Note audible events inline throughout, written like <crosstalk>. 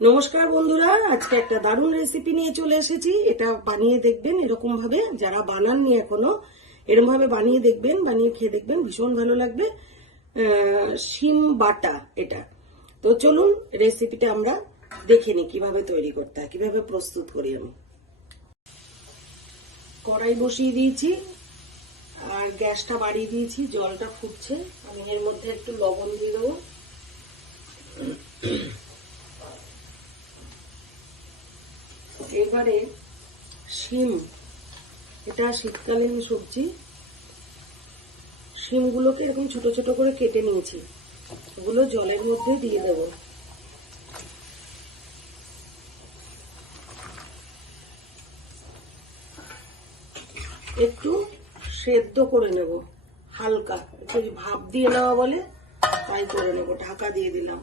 নমস্কার বন্ধুরা, আজকে একটা দারুণ রেসিপি নিয়ে চলে এসেছি। এটা বানিয়ে দেখবেন এরকম ভাবে। যারা বানাননি এখনও এরকম ভাবে বানিয়ে দেখবেন, বানিয়ে খেয়ে দেখবেন, ভীষণ ভালো লাগবে। শিম বাটা এটা। তো চলুন রেসিপিটা আমরা দেখে নিই কীভাবে তৈরি করতে হয়, কীভাবে প্রস্তুত করি আমি। কড়াই বসিয়ে দিয়েছি, আর গ্যাসটা বাড়িয়ে দিয়েছি, জলটা ফুটছে। আমি এর মধ্যে একটু লবণ দিয়ে দেবো। এবারে শিম, এটা শীতকালীন সবজি। শিমগুলোকে এরকম ছোট ছোট করে কেটে নিয়েছি। ওগুলো জলের মধ্যে দিয়ে দেব। একটু সেদ্ধ করে নেব, হালকা। একটু ভাপ দিয়ে নেওয়া বলে, তাই করে নেব, ঢাকা দিয়ে দিলাম।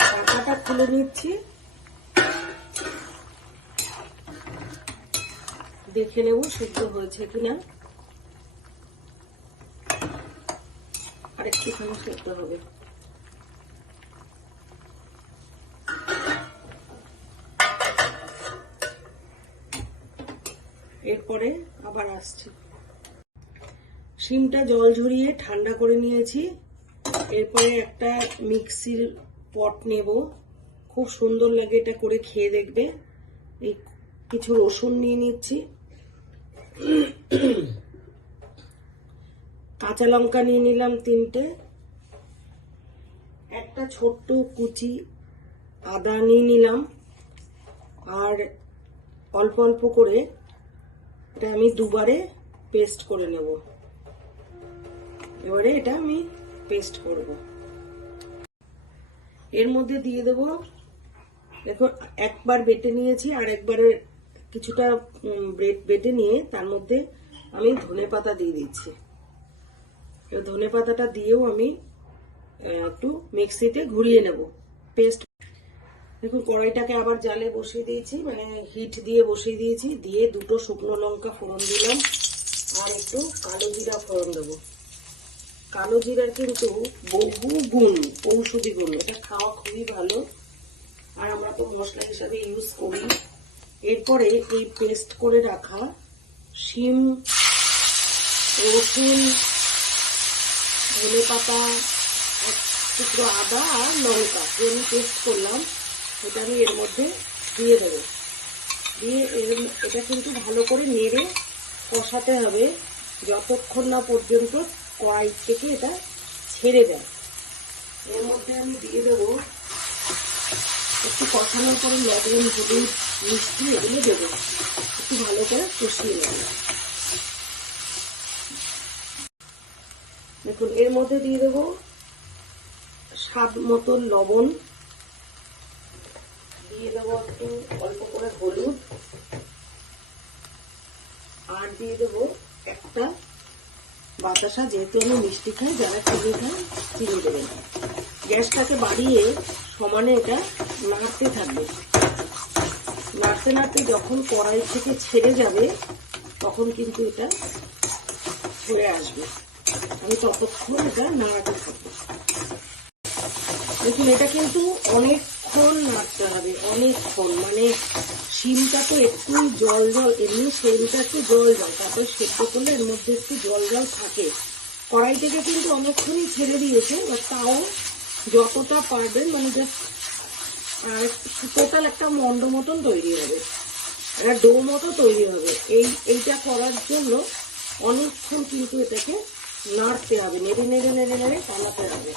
ঢাকাটা খুলে নিচ্ছি। দেখে নেব সিদ্ধ হয়েছে কিনা। আরেকটুখানি সেদ্ধ হবে। এরপরে আবার আসছি। শিমটা জল ঝরিয়ে ঠান্ডা করে নিয়েছি। এরপরে একটা মিক্সির পট নেব। খুব সুন্দর লাগে এটা করে খেয়ে দেখবে। এই কিছু রসুন নিয়ে নিচ্ছি। <coughs> কাঁচা লঙ্কা নিয়ে নিলাম তিনটে। একটা ছোট্ট কুচি আদা নিয়ে নিলাম। আর অল্প অল্প করে এটা আমি দুবারে পেস্ট করে নেব। এবারে এটা আমি পেস্ট করব। এর মধ্যে দিয়ে দেব। দেখো, একবার বেটে নিয়েছি আর একবারে কিছুটা ব্রেড বেটে নিয়ে তার মধ্যে আমি ধনে পাতা দিয়ে দিচ্ছি। ধনে পাতাটা দিয়েও আমি একটু মিক্সিতে ঘুরিয়ে নেব। পেস্ট দেখুন, কড়াইটাকে আবার জালে বসিয়ে দিয়েছি মানে হিট দিয়ে বসিয়ে দিয়েছি। দিয়ে দুটো শুকনো লঙ্কা ফোড়ন দিলাম, আর একটু কালো জিরা ফোড়ন দেবো। কালো জিরার কিন্তু বহু গুণ, ঔষধি গুণ। এটা খাওয়া খুবই ভালো। আর আমরা তো মশলা হিসাবে ইউজ করি। এরপরে এই পেস্ট করে রাখা শিম, রসুন ধনে পাতা এক টুকরো আদা আর লঙ্কা যে আমি পেস্ট করলাম এটা আমি এর মধ্যে দিয়ে দেবো। দিয়ে এর এটা কিন্তু ভালো করে নেড়ে কষাতে হবে যতক্ষণ না পর্যন্ত কড়াই থেকে এটা ছেড়ে দেয় এর মধ্যে আমি দিয়ে দেবো একটু কষানোর পরে লবণ হলুদ, মিষ্টি এগুলো দেবো। একটু ভালো করে কষিয়ে নেব। দেখুন, এর মধ্যে দিয়ে দেবো স্বাদ মতো লবণ। দিয়ে দেবো একটু অল্প করে হলুদ। আর দিয়ে দেবো একটা বাতাসা, যেহেতু আমি মিষ্টি খাই, যারা চিনি খাই চিনি দেবেন। গ্যাসটাকে বাড়িয়ে সমানে এটা নাড়তে থাকবে। নাড়তে নাড়তে যখন কড়াই থেকে ছেড়ে যাবে, তখন কিন্তু এটা হয়ে আসবে। আমি ততক্ষণ এটা নাড়াতে থাকব। দেখুন, এটা কিন্তু অনেকক্ষণ নাড়তে হবে, অনেকক্ষণ। মানে শিমটা তো একটু জল জল, এমনি সেমটা একটু জল জল। তারপর সেদ্ধ করলে এর মধ্যে একটু জল জল থাকে। কড়াই থেকে কিন্তু অনেকক্ষণই ছেড়ে দিয়েছে বা তাও যতটা পারবেন মানে জাস্ট টোটাল একটা মন্ড মতন তৈরি হবে। একটা ডো মতো তৈরি হবে। এই, এইটা করার জন্য অনেকক্ষণ কিন্তু এটাকে নাড়তে হবে। নেড়ে নেড়ে নেড়ে নেড়ে পালাতে হবে।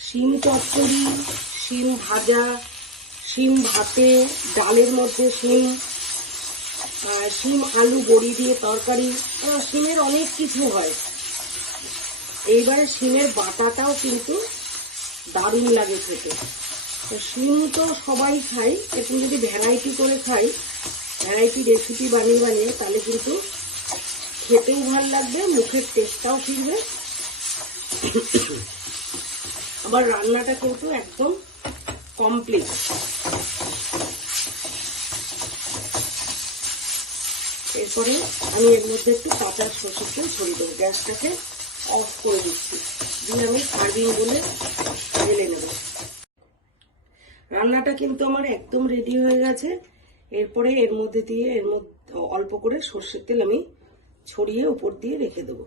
শিম চচ্চড়ি, শিম ভাজা, শিম ভাতে, ডালের মধ্যে শিম শিম আলু বড়ি দিয়ে তরকারি। শিমের অনেক কিছু হয়। এইবারে শিমের বাটাটাও কিন্তু দারুণ লাগে খেতে। তো শিম তো সবাই খাই একটু যদি ভ্যারাইটি করে খাই ভ্যারাইটি রেসিপি বানিয়ে বানিয়ে, তাহলে কিন্তু খেতেও ভালো লাগবে, মুখের টেস্টটাও ফিরবে। আবার রান্নাটা কিন্তু একদম কমপ্লিট এরপরে আমি এর মধ্যে একটু কাঁচা সরষের ছড়িয়ে দেবো। গ্যাসটাকে অফ করে দিচ্ছি। দিয়ে আমি সার্ভিং বলে ঢেলে নেব। রান্নাটা কিন্তু আমার একদম রেডি হয়ে গেছে। এরপরে এর মধ্যে দিয়ে, এর মধ্যে অল্প করে সর্ষের তেল আমি ছড়িয়ে উপর দিয়ে রেখে দেবো।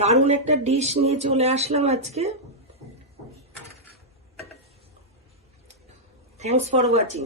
দারুণ একটা ডিশ নিয়ে চলে আসলাম আজকে। Thanks for watching